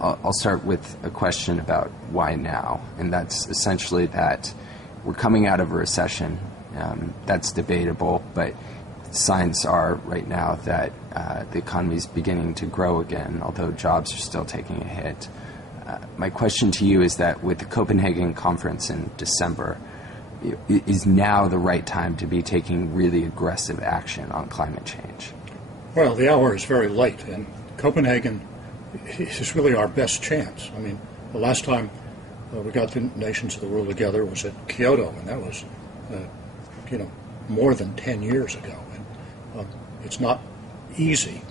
I'll start with a question about why now, and that's essentially that we're coming out of a recession. That's debatable, but signs are right now that the economy is beginning to grow again, although jobs are still taking a hit. My question to you is that with the Copenhagen conference in December, is now the right time to be taking really aggressive action on climate change? Well, the hour is very late, and Copenhagen is really our best chance. I mean, the last time we got the nations of the world together was at Kyoto, and that was, more than 10 years ago. And it's not easy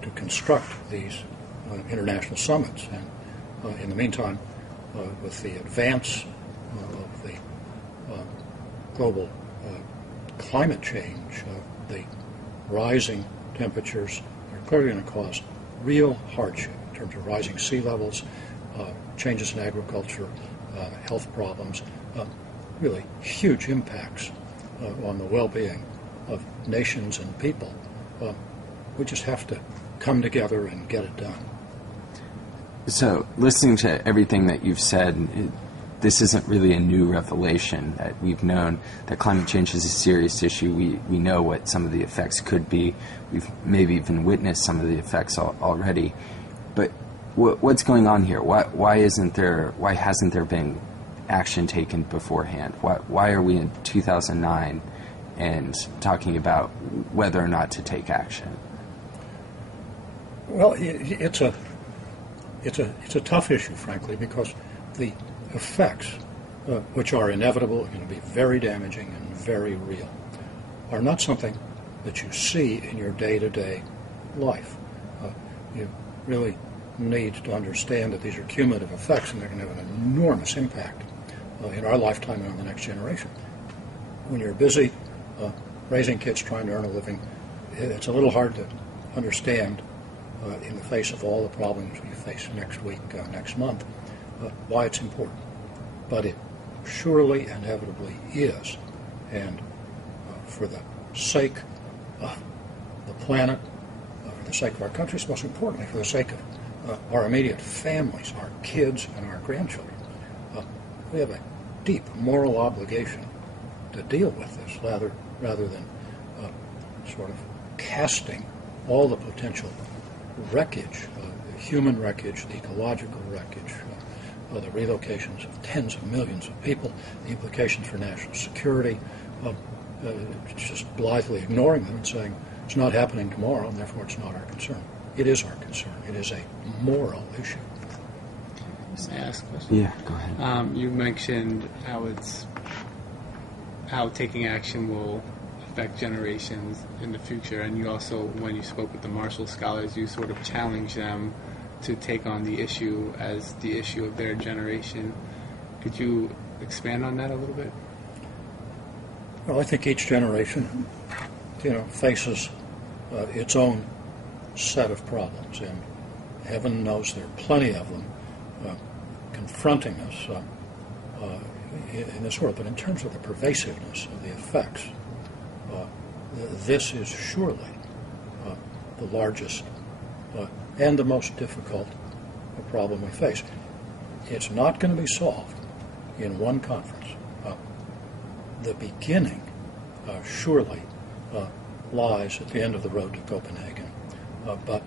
to construct these international summits. And in the meantime, with the advance of the global climate change, the rising temperatures are clearly going to cause real hardship in terms of rising sea levels, changes in agriculture, health problems, really huge impacts on the well-being of nations and people. We just have to come together and get it done. So, listening to everything that you've said, this isn't really a new revelation. That we've known that climate change is a serious issue. We know what some of the effects could be. We've maybe even witnessed some of the effects already. But what's going on here? Why hasn't there been action taken beforehand? Why are we in 2009 and talking about whether or not to take action? Well, it's a tough issue, frankly, because the effects, which are inevitable, are going to be very damaging and very real, are not something that you see in your day-to-day life. You really need to understand that these are cumulative effects, and they're going to have an enormous impact in our lifetime and on the next generation. When you're busy raising kids, trying to earn a living, it's a little hard to understand in the face of all the problems we face next week, next month, why it's important. But it surely inevitably is. And for the sake of the planet, for the sake of our countries, most importantly, for the sake of our immediate families, our kids and our grandchildren, we have a deep moral obligation to deal with this rather than sort of casting all the potential wreckage, the human wreckage, the ecological wreckage, the relocations of tens of millions of people, the implications for national security, just blithely ignoring them and saying it's not happening tomorrow and therefore it's not our concern. It is our concern. It is a moral issue. May I ask a question? Yeah, go ahead. You mentioned how taking action will affect generations in the future, and you also, when you spoke with the Marshall Scholars, you sort of challenged them to take on the issue as the issue of their generation. Could you expand on that a little bit? Well, I think each generation, faces its own set of problems, and heaven knows there are plenty of them confronting us in this world. But in terms of the pervasiveness of the effects, this is surely the largest and the most difficult problem we face. It's not going to be solved in one conference. The beginning surely lies at the end of the road to Copenhagen, but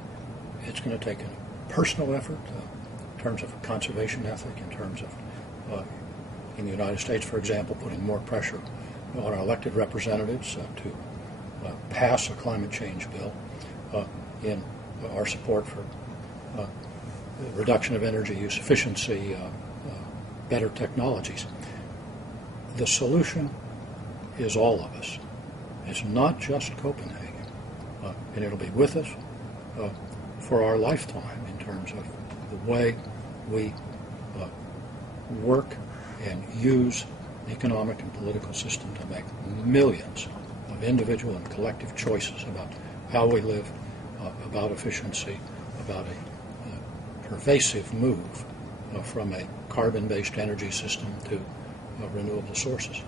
it's going to take a personal effort in terms of a conservation ethic, in terms of, in the United States, for example, putting more pressure on our elected representatives to pass a climate change bill, in our support for reduction of energy use efficiency, better technologies. The solution is all of us. It's not just Copenhagen, and it'll be with us for our lifetime in terms of the way we work and use the economic and political system to make millions of individual and collective choices about how we live, about efficiency, about a pervasive move from a carbon-based energy system to renewable sources.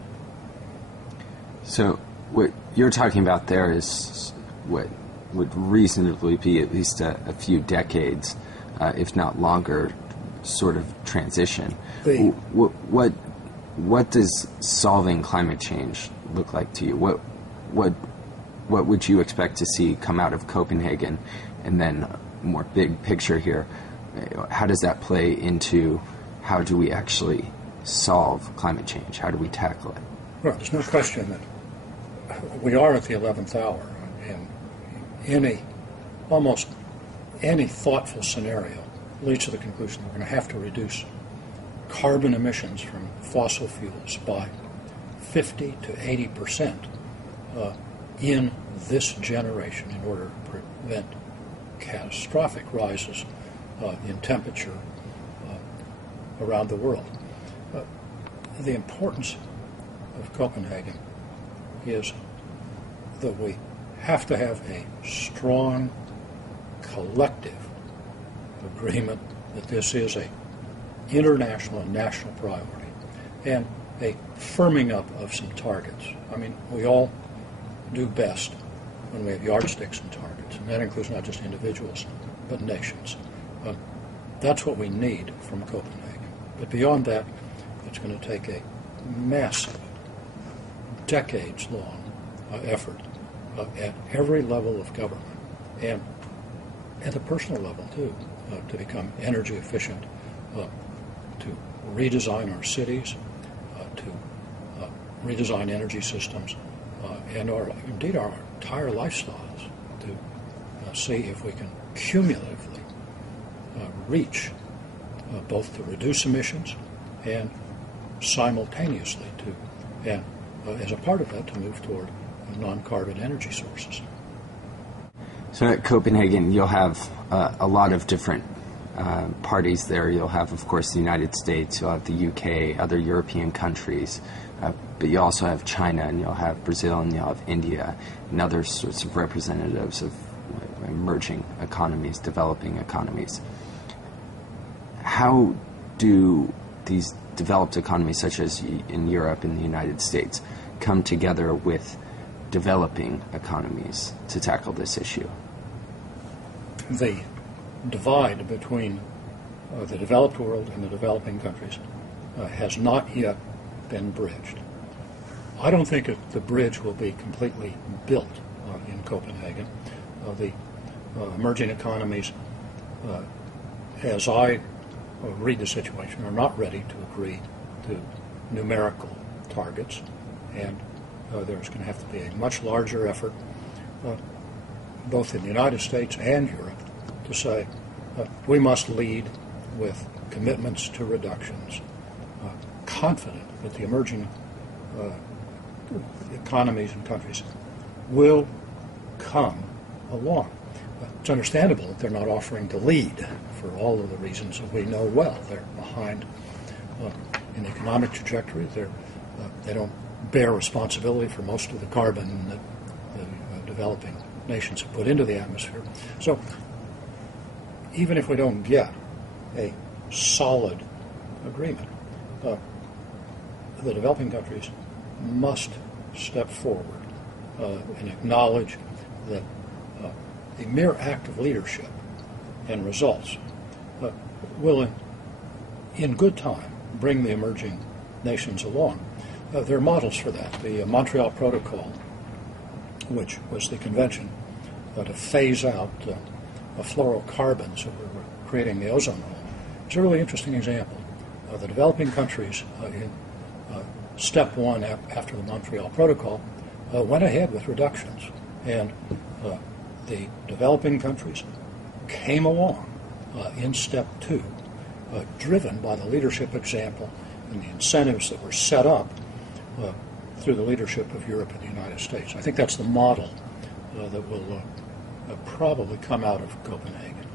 So what you're talking about there is what would reasonably be at least a few decades if not longer, sort of transition. The- What does solving climate change look like to you? What would you expect to see come out of Copenhagen? And then more big picture here, how does that play into how do we actually solve climate change? How do we tackle it? Well, there's no question that we are at the 11th hour, and almost any thoughtful scenario leads to the conclusion that we're going to have to reduce carbon emissions from fossil fuels by 50 to 80% in this generation in order to prevent catastrophic rises in temperature around the world. The importance of Copenhagen is that we have to have a strong collective agreement that this is a international and national priority, and a firming up of some targets. I mean, we all do best when we have yardsticks and targets, and that includes not just individuals, but nations. That's what we need from Copenhagen. But beyond that, it's going to take a massive, decades-long effort at every level of government, and at the personal level, too, to become energy efficient, to redesign our cities, to redesign energy systems, and indeed our entire lifestyles, to see if we can cumulatively reach both to reduce emissions and simultaneously and as a part of that, to move toward non-carbon energy sources. So at Copenhagen, you'll have a lot of different parties there. You'll have, of course, the United States, you'll have the UK, other European countries, but you also have China, and you'll have Brazil, and you'll have India, and other sorts of representatives of emerging economies, developing economies. How do these developed economies, such as in Europe and the United States, come together with developing economies to tackle this issue? The divide between the developed world and the developing countries has not yet been bridged. I don't think the bridge will be completely built in Copenhagen. The emerging economies, as I read the situation, are not ready to agree to numerical targets, and there's going to have to be a much larger effort, both in the United States and Europe, to say we must lead with commitments to reductions, confident that the emerging economies and countries will come along. It's understandable that they're not offering to lead for all of the reasons that we know well. They're behind in the economic trajectory. They don't bear responsibility for most of the carbon that the developing nations have put into the atmosphere. So even if we don't get a solid agreement, the developing countries must step forward and acknowledge that the mere act of leadership and results will, in good time, bring the emerging nations along. There are models for that. The Montreal Protocol, which was the convention to phase out fluorocarbons that were creating the ozone hole, is a really interesting example. The developing countries in step one after the Montreal Protocol went ahead with reductions, and the developing countries came along in step two, driven by the leadership example and the incentives that were set up through the leadership of Europe and the United States. I think that's the model that will probably come out of Copenhagen.